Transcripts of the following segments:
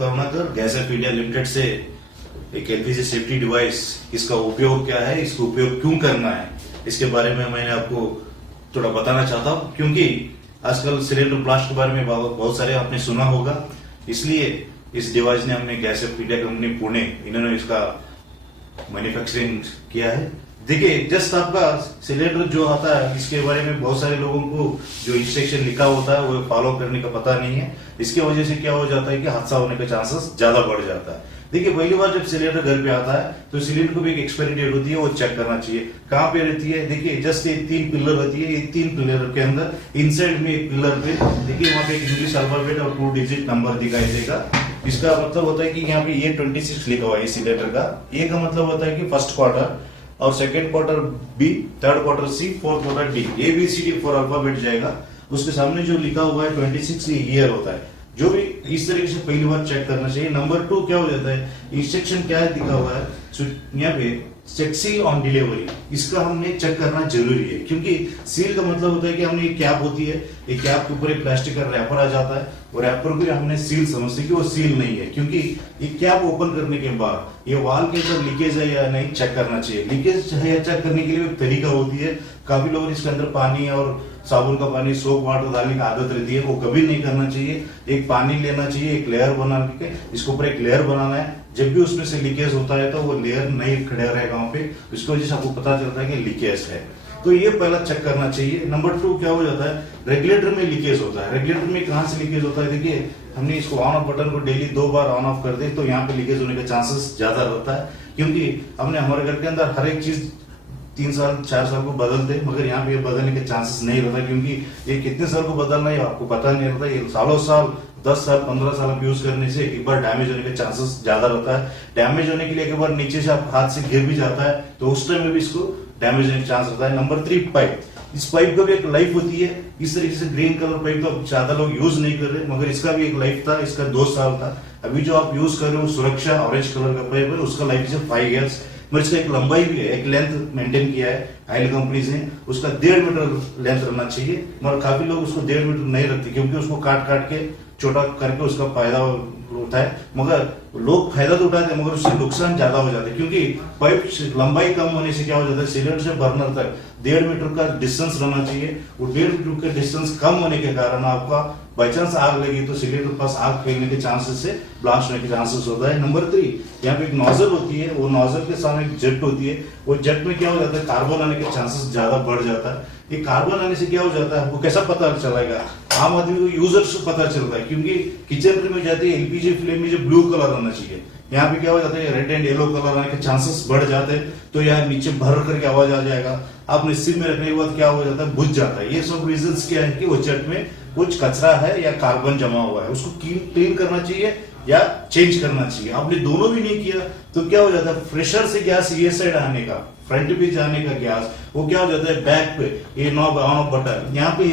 Karunakar, gas off India limited से एक LPG safety device, इसका उपयोग क्या है, इसको उपयोग क्यों करना है, इसके बारे में मैंने आपको थोड़ा बताना चाहता हूं। क्योंकि आजकल सिलेंडर ब्लास्ट के बारे में बहुत सारे आपने सुना होगा, इसलिए इस डिवाइस ने हमने gas off India company Pune, इन्होंने इसका मैन्युफैक्चरिंग किया है। देखिए, जस्ट आपका सिलेंडर जो आता है, इसके बारे में बहुत सारे लोगों को जो इंस्ट्रक्शन लिखा होता है वो फॉलो करने का पता नहीं है। इसकी वजह से क्या हो जाता है कि हादसा होने का चांसेस ज्यादा बढ़ जाता है। देखिए, पहली बार जब सिलेंडर घर पे आता है तो सिलेंडर को भी एक एक्सपायरी डेट होती है, वो चेक करना चाहिए। कहाँ पे रहती है? देखिए, जस्ट ये 3 पिलर रहती है। ये 3 पिलर के अंदर इनसाइड में एक पिलर पे देखिए वहां पे एक इंग्लिश अल्फाबेट और 2 डिजिट नंबर दिखाई देगा। इसका मतलब होता है कि यहाँ पे ये 26 लिखा हुआ है सिलेंडर का। ए का मतलब होता है कि फर्स्ट क्वार्टर, और second quarter B, third quarter C, fourth quarter D, A B C D 4 alphabet जाएगा। उसके सामने जो लिखा हुआ है 26 ईयर होता है। जो भी इस तरीके से पहली बार चेक करना चाहिए। नंबर 2 क्या हो जाता है, इंस्ट्रक्शन क्या है दिखा हुआ है यहाँ पे, चेक सील ऑन डिलीवरी, इसका हमने चेक करना जरूरी है। क्योंकि सील का मतलब होता है कि हमने एक कैप होती है, एक कैप के ऊपर एक प्लास्टिक का रैपर आ जाता है, और रैपर को हमने सील समझते कि वो सील नहीं है। क्योंकि ये कैप ओपन करने के बाद ये वाल के अंदर लीकेज है या नहीं चेक करना चाहिए। लीकेज है या चेक करने के लिए एक तरीका होती है। काफी लोग इसके अंदर पानी और साबुन का पानी, सोप वाटर डालने की आदत रहती है, वो कभी नहीं करना चाहिए। एक पानी लेना चाहिए, एक लेयर बना के इसके ऊपर एक लेयर बनाना है। जब भी उसमें से लीकेज होता है तो वो लेयर नहीं खड़े रहेगा वहां पे, इसकी वजह से आपको पता चलता है कि लीकेज है। तो ये पहला चेक करना चाहिए। नंबर 2 क्या हो जाता है, रेगुलेटर में लीकेज होता है। रेगुलेटर में कहां से लीकेज होता है? देखिए, हमने इसको ऑन ऑफ बटन को डेली 2 बार ऑन ऑफ कर दे तो यहाँ पे लीकेज होने का चांसेस ज्यादा रहता है। क्योंकि हमने हमारे घर के अंदर हर एक चीज 3 साल 4 साल को बदलते हैं, मगर यहाँ पे बदलने के चांसेस नहीं रहता। क्योंकि ये कितने साल को बदलना है आपको पता नहीं रहता। ये सालों साल 10 साल 15 साल आप यूज करने से एक बार डैमेज होने के चांसेस ज्यादा रहता है। डैमेज होने के लिए एक बार नीचे से आप हाथ से गिर भी जाता है तो उस टाइम में भी इसको डैमेज होने का चांस रहता है। Number 3, pipe. इस पाइप का भी एक लाइफ होती है। इस तरीके से ग्रीन कलर पाइप तो ज्यादा लोग यूज नहीं कर रहे, मगर इसका भी एक लाइफ था, इसका 2 साल था। अभी जो आप यूज कर रहे हो सुरक्षा ऑरेंज कलर का पाइप है, उसका लाइफ है 5 ईयर्स। मगर इसका एक लंबाई भी है, एक लेंथ मेंटेन किया है ऑयल कंपनीज ने, उसका 1.5 मीटर लेंथ रहना चाहिए। मगर काफी लोग उसको 1.5 मीटर नहीं रखते, क्योंकि उसको काट काट के छोटा करके उसका फायदा होता है। मगर लोग फायदा तो उठाते हैं, मगर उससे नुकसान ज्यादा हो जाता है। क्योंकि पाइप लंबाई कम होने से क्या हो जाता है, सिलेंडर से बर्नर तक 1.5 मीटर का डिस्टेंस रहना चाहिए। वो 1.5 मीटर का डिस्टेंस कम होने के कारण आपका बाई चांस आग लगी तो सिलेंडर पास आग फैलने के चांसेस से ब्लास्ट होने के चांसेस होता है। नंबर 3, यहाँ पे एक नोजल होती है, वो नोजल के सामने एक जेट होती है। वो जेट में क्या हो जाता है, कार्बन आने के चांसेस ज्यादा बढ़ जाता है। ये कार्बन आने से क्या हो जाता है, वो कैसा पता चलेगा? आम आदमी को, यूजर्स को पता चलता है। क्योंकि किचन में जाते हैं एलपीजी फ्लेम में जो ब्लू कलर आना चाहिए, यहाँ पे क्या हो जाता है रेड एंड येलो कलर आने के चांसेस बढ़ जाते हैं। तो यहाँ नीचे भर करके आवाज आ जाएगा। आपने सिम में रखने के बाद क्या हो जाता है, बुझ जाता है। ये सब रीजंस क्या है कि वो जेट में कुछ कचरा है या कार्बन जमा हुआ है, उसको क्लीन करना चाहिए या चेंज करना चाहिए। आपने दोनों भी नहीं किया तो क्या हो जाता है, प्रेशर से गैस ये साइड आने का, फ्रंट पे जाने का गैस, वो क्या हो जाता है बैक पे, ये नॉब ऑन ऑफ बटन यहाँ पे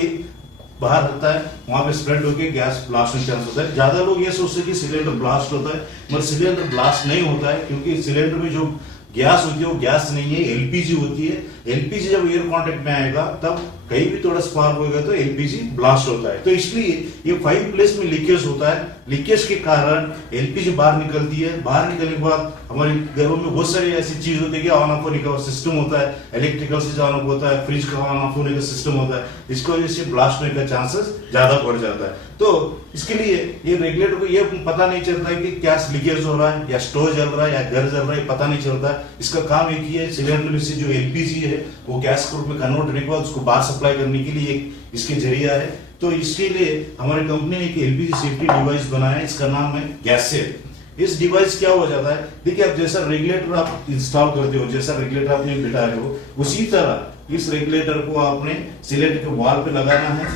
बाहर रहता है, वहां पे स्प्रेड होकर गैस ब्लास्ट होने चांस होता है। ज्यादा लोग ये सोचते हैं कि सिलेंडर ब्लास्ट होता है, मगर सिलेंडर ब्लास्ट नहीं होता है। क्योंकि सिलेंडर में जो गैस होती है वो गैस नहीं है, एलपीजी होती है। एलपीजी जब एयर कांटेक्ट में आएगा तब कहीं भी थोड़ा स्पार्क होगा तो एलपीजी ब्लास्ट होता है। तो इसलिए ये 5 प्लेस में लीकेज होता है। लीकेज के कारण एलपीजी बाहर निकलती है। बाहर निकलने के बाद हमारे घरों में बहुत सारी ऐसी चीज होती है कि ऑन ऑफ होने का सिस्टम होता है, इलेक्ट्रिकल से ऑन ऑफ होता है, फ्रिज का ऑन ऑफ होने का सिस्टम होता है। इसकी वजह से ब्लास्ट होने का चांसेस ज्यादा बढ़ जाता है। तो इसके लिए ये रेगुलेटर को ये पता नहीं चलता है कि गैस लीकेज हो रहा है या स्टोव जल रहा है या घर जल रहा है, पता नहीं चलता है। इसका काम एक ही है, सिलेंडर में से जो एलपीजी है वो गैस के रूप में कन्वर्ट होने के बाद उसको बाहर सप्लाई करने के लिए एक इसके जरिया है। तो इसके लिए हमारी कंपनी ने एक एलपीजी सेफ्टी डिवाइस बनाया है, इसका नाम है गैस सेफ। इस डिवाइस क्या हो जाता है, देखिए आप जैसा रेगुलेटर आप इंस्टॉल करते हो, जैसा रेगुलेटर आपने बिठा रहे हो, उसी तरह इस रेगुलेटर को आपने सिलेंडर के वॉल पे लगाना है।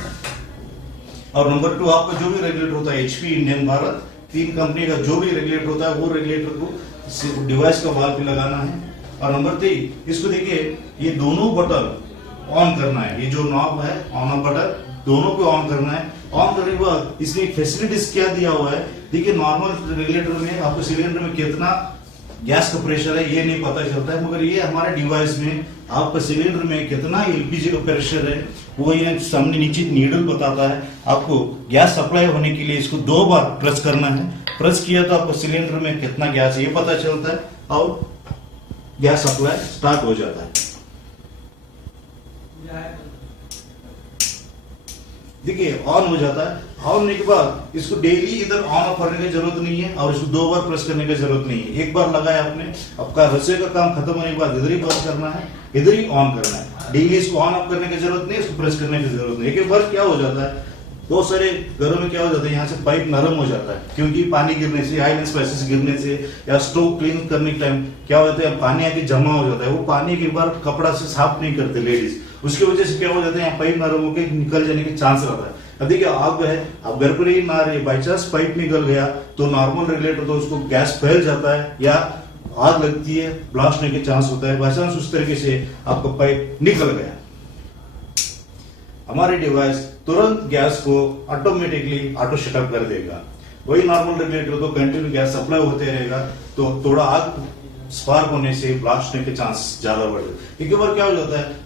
और नंबर 2, आपका जो भी रेगुलेटर होता है, एचपी, इंडियन, भारत, 3 कंपनी का जो भी रेगुलेटर होता है वो रेगुलेटर को डिवाइस का वॉल पे लगाना है। और नंबर 3, इसको देखिए ये दोनों बटन ऑन करना है। ये जो नॉब है ऑन ऑफ बटन दोनों पे ऑन करना है। ऑन करने के बाद इसमें फैसिलिटीज क्या दिया हुआ है, देखिए नॉर्मल रेगुलेटर में आपको सिलेंडर में कितना गैस का प्रेशर है ये नहीं पता चलता है, मगर ये हमारे डिवाइस में आपका सिलेंडर में कितना एलपीजी का प्रेशर है वो ये सामने नीचे नीडल बताता है। आपको गैस सप्लाई होने के लिए इसको 2 बार प्रेस करना है, प्रेस किया तो आपको सिलेंडर में कितना गैस है ये पता चलता है और गैस सप्लाई स्टार्ट हो जाता है। देखिए ऑन हो जाता है। ऑन होने के बाद इसको डेली इधर ऑन ऑफ करने की जरूरत नहीं है और इसको 2 बार प्रेस करने की जरूरत नहीं है। एक बार लगाया आपने, आपका रसोई का काम खत्म होने के बाद इधर ही बंद करना है, इधर ही ऑन करना है। डेली इसको ऑन ऑफ करने की जरूरत नहीं है, इसको प्रेस करने की जरूरत नहीं है। एक बार क्या हो जाता है, बहुत सारे घरों में क्या हो जाता है, यहाँ से पाइप नरम हो जाता है क्योंकि पानी गिरने से, ऑयल एंड स्पाइसेस गिरने से या स्टोव क्लीन करने के टाइम क्या होता है पानी आके जमा हो जाता है। वो पानी के बार कपड़ा से साफ नहीं करते लेडीज, उसकी वजह से क्या हो जाता है यहाँ पाइप नरम होकर निकल जाने के चांस रहता है। अब देखिए आग है, आप घर पर ही ना रहे, बाई चांस पाइप निकल गया तो नॉर्मल रेगुलेटर तो उसको गैस फैल जाता है या आग लगती है, ब्लास्ट होने के चांस होता है। बाई चांस उस तरीके से आपका पाइप निकल गया, हमारे डिवाइस तुरंत गैस को ऑटोमेटिकली ऑटो शटअप कर देगा। वही नॉर्मल रेगुलेटर तो कंटिन्यू गैस सप्लाई होते रहेगा तो थोड़ा आग स्पार्क होने से ब्लास्ट होने के चांस ज्यादा बढ़ जाते। एक बार क्या हो जाता है,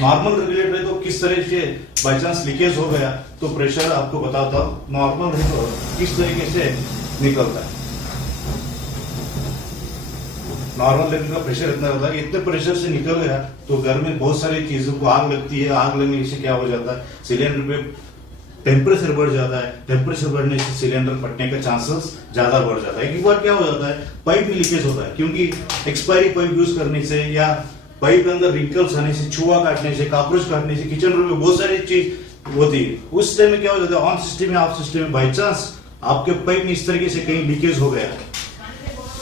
नॉर्मल रेगुलेटर है तो किस तरह से बाई चांस लीकेज हो गया तो प्रेशर आपको बताता हूं, नॉर्मल है तो किस तरीके से निकलता है। नॉर्मल रेगुलेटर का प्रेशर इतना होता है, इतने प्रेशर से निकल गया तो घर में बहुत सारी चीजों को आग लगती है। आग लगने से क्या हो जाता है, सिलेंडर पे टेम्परेचर बढ़ जाता है, टेम्परेचर बढ़ने से सिलेंडर फटने का चांसेस ज्यादा बढ़ जाता है। एक बार क्या हो जाता है, पाइप में लीकेज होता है क्योंकि एक्सपायरी पाइप यूज करने से या पाइप के अंदर रिंकल्स आने से, चूहा काटने से, कॉकरोच काटने से, किचन रूम में बहुत सारी चीज होती है। उस टाइम में क्या हो जाता है, ऑन सिस्टम या ऑफ सिस्टम में बाई चांस आपके पाइप में इस तरीके से कहीं लीकेज हो गया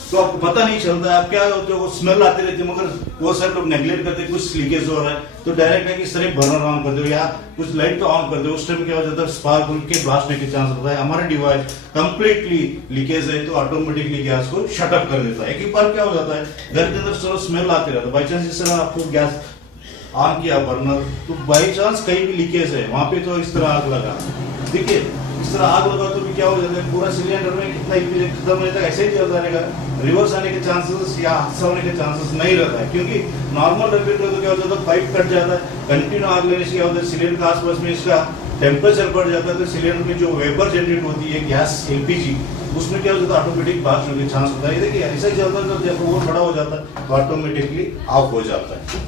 तो आपको पता नहीं चलता है। आप क्या होते हो, स्मेल आती रहती है, मगर बहुत सारे लोग नेग्लेक्ट करते हैं, कुछ लीकेज हो रहा है तो डायरेक्ट है कि इस तरह बर्नर ऑन कर दो या कुछ लाइट तो ऑन कर दो। उस टाइम क्या हो जाता है, स्पार्क के ब्लास्ट होने के चांस होता है। हमारा डिवाइस कंप्लीटली लीकेज है तो ऑटोमेटिकली गैस को शटअप कर देता है। एक बार क्या हो जाता है, घर के अंदर चलो स्मेल आते रहता है, बाई चांस इस तरह आपको गैस ऑन किया बर्नर तो बाई चांस कहीं भी लीकेज है वहां पे तो इस तरह आग लगा, देखिए इस तरह आग लगा तो भी क्या हो जाता है, पूरा सिलेंडर में कितना एलपीजी खत्म होने तक ऐसे ही चलता रहेगा। रिवर्स आने के चांसेस या हादसा होने के चांसेस नहीं रहता है क्योंकि नॉर्मल रेगुलेटर तो क्या हो जाता है, पाइप कट जाता है, कंटिन्यू आग लेने से क्या होता है, सिलेंडर के आसपास में इसका टेम्परेचर बढ़ जाता है तो सिलेंडर में जो वेपर जनरेट होती है गैस एलपीजी, उसमें क्या हो जाता है, ऑटोमेटिक ब्लास्ट होने के चांस होता है। देखिए ऐसा ही चलता है, जब वो बड़ा हो जाता है तो ऑटोमेटिकली ऑफ हो जाता है।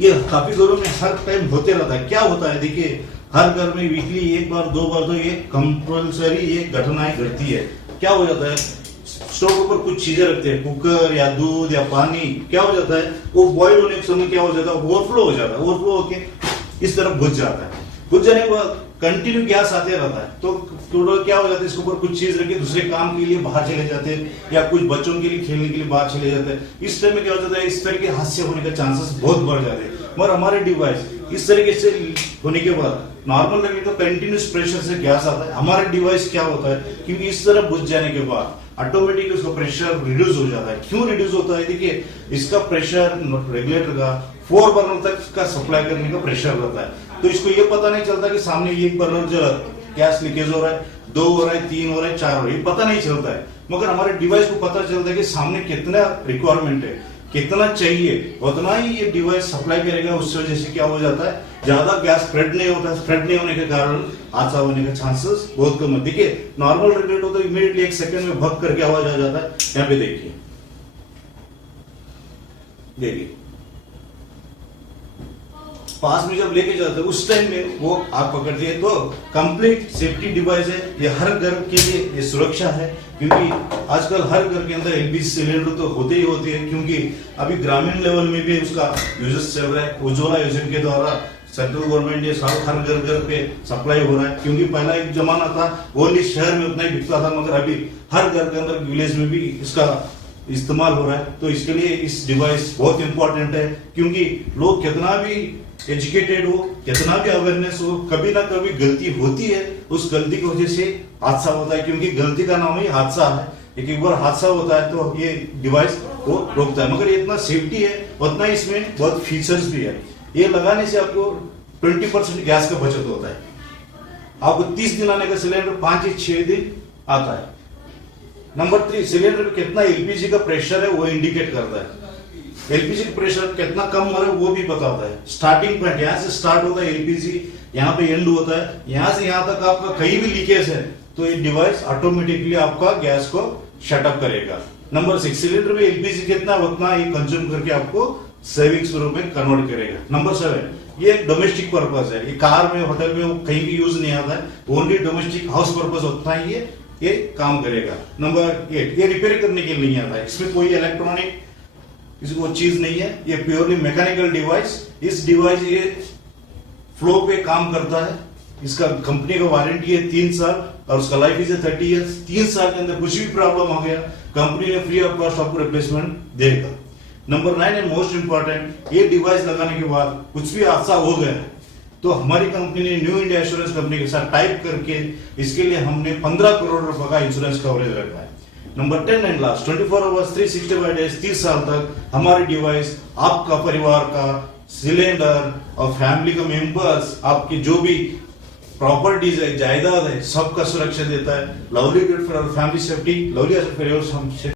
ये काफी घरों में हर टाइम होते रहता है। क्या होता है, देखिए हर घर में वीकली 1 बार 2 बार तो ये कंपल्सरी ये घटनाएं घटती है। क्या हो जाता है, स्टोव के ऊपर कुछ चीजें रखते हैं, कुकर या दूध या पानी, क्या हो जाता है वो बॉईल होने के समय क्या हो जाता है, ओवरफ्लो हो जाता है, ओवरफ्लो होके इस तरफ बुझ जाता है। बुझ जाने के बाद कंटिन्यू गैस आते रहता है तो टोटल क्या हो जाता है, इसके ऊपर कुछ चीज रखे दूसरे काम के लिए बाहर चले जाते हैं या कुछ बच्चों के लिए खेलने के लिए बाहर चले जाते हैं। इस टाइम में क्या हो जाता है, इस तरह के हादसे होने का चांसेस बहुत बढ़ जाते हैं। मगर हमारे डिवाइस इस तरीके से होने के बाद नॉर्मल रखे तो कंटिन्यूस प्रेशर से गैस आता है। हमारा डिवाइस क्या होता है, क्योंकि इस तरह बुझ जाने के बाद ऑटोमेटिकली उसका प्रेशर रिड्यूस हो जाता है। क्यों रिड्यूस होता है, देखिए इसका प्रेशर रेगुलेटर का 4 बर्नर तक का सप्लाई करने का प्रेशर रहता है तो इसको ये पता नहीं चलता कि सामने 1 बर्नर जो गैस लीकेज हो रहा है, 2 हो रहा है, 3 हो रहा है, 4 हो रहा है, ये पता नहीं चलता है। मगर हमारे डिवाइस को पता चलता है कि सामने कितना रिक्वायरमेंट है, कितना चाहिए उतना ही ये डिवाइस सप्लाई करेगा। उस वजह से क्या हो जाता है, ज्यादा गैस स्प्रेड नहीं होता, स्प्रेड नहीं होने के कारण हादसा होने का चांसेस बहुत कम है। देखिए नॉर्मल रेगुलेटर तो इमीडिएटली 1 सेकंड में भग करके आवाज आ जाता है। यहाँ पे देखिए पास में जब लेके जाते हैं उस टाइम में वो आग पकड़ती है। तो कंप्लीट सेफ्टी डिवाइस है ये, हर घर के लिए ये सुरक्षा है क्योंकि आजकल हर घर के अंदर एलपीजी सिलेंडर तो होते ही होते हैं क्योंकि अभी ग्रामीण लेवल में भी उसका यूजेस चल रहा है। उज्ज्वला योजना के द्वारा सेंट्रल गवर्नमेंट ये हर घर घर पे सप्लाई हो रहा है क्योंकि पहला एक जमाना था ओनली शहर में उतना ही बिकता था, मगर अभी हर घर के अंदर विलेज में भी इसका इस्तेमाल हो रहा है। तो इसके लिए इस डिवाइस बहुत इंपॉर्टेंट है क्योंकि लोग कितना भी एजुकेटेड हो, कितना भी अवेयरनेस हो, कभी ना कभी गलती होती है, उस गलती की वजह से हादसा होता है क्योंकि गलती का नाम ही हादसा है। एक बार हादसा होता है तो ये डिवाइस को रोकता है। मगर ये इतना सेफ्टी है उतना ही इसमें बहुत फीचर्स भी है। ये लगाने से आपको 20% गैस का बचत होता है। आपको 30 दिन आने का सिलेंडर 5 या 6 दिन आता है। नंबर 3, सिलेंडर में कितना एलपीजी का प्रेशर है वो इंडिकेट करता है। एलपीजी का प्रेशर कितना कम हो रहा है वो भी बताता है। स्टार्टिंग पॉइंट यहाँ से स्टार्ट होता है एलपीजी, यहाँ पे एंड होता है, यहाँ से यहाँ तक आपका कहीं भी लीकेज है तो ये डिवाइस ऑटोमेटिकली आपका गैस को शटअप करेगा। नंबर 6, सिलेंडर में एलपीजी कितना उतना ये कंज्यूम करके आपको सेविंग्स में कन्वर्ट करेगा। नंबर 7, ये डोमेस्टिक पर्पस है, ये कार में होटल में कहीं भी यूज नहीं आता है, ओनली डोमेस्टिक हाउस पर्पस उतना ही ये काम करेगा। नंबर 8, ये रिपेयर करने के लिए नहीं आता है, इसमें कोई इलेक्ट्रॉनिक वो चीज नहीं है, ये प्योरली मैकेनिकल डिवाइस। इस डिवाइस ये फ्लो पे काम करता है। इसका कंपनी का वारंटी है 3 साल और उसका लाइफ इज 30 इयर्स। 3 साल के अंदर कुछ भी प्रॉब्लम हो गया कंपनी ने फ्री ऑफ कॉस्ट आपको रिप्लेसमेंट देगा। नंबर 9 एंड मोस्ट इंपॉर्टेंट, ये डिवाइस लगाने के बाद कुछ भी हादसा हो गया तो हमारी कंपनी ने न्यू इंडिया इंश्योरेंस कंपनी के साथ टाइप करके इसके लिए हमने 15 करोड़ रुपए का इंश्योरेंस कवरेज रखा है। Number 10 and last, 24 hours 365 days 30 साल तक हमारी डिवाइस आपका परिवार का सिलेंडर और फैमिली का मेंबर्स, आपकी जो भी प्रॉपर्टीज है, जायदाद है, सबका सुरक्षा देता है। Lovely for family safety, lovely for your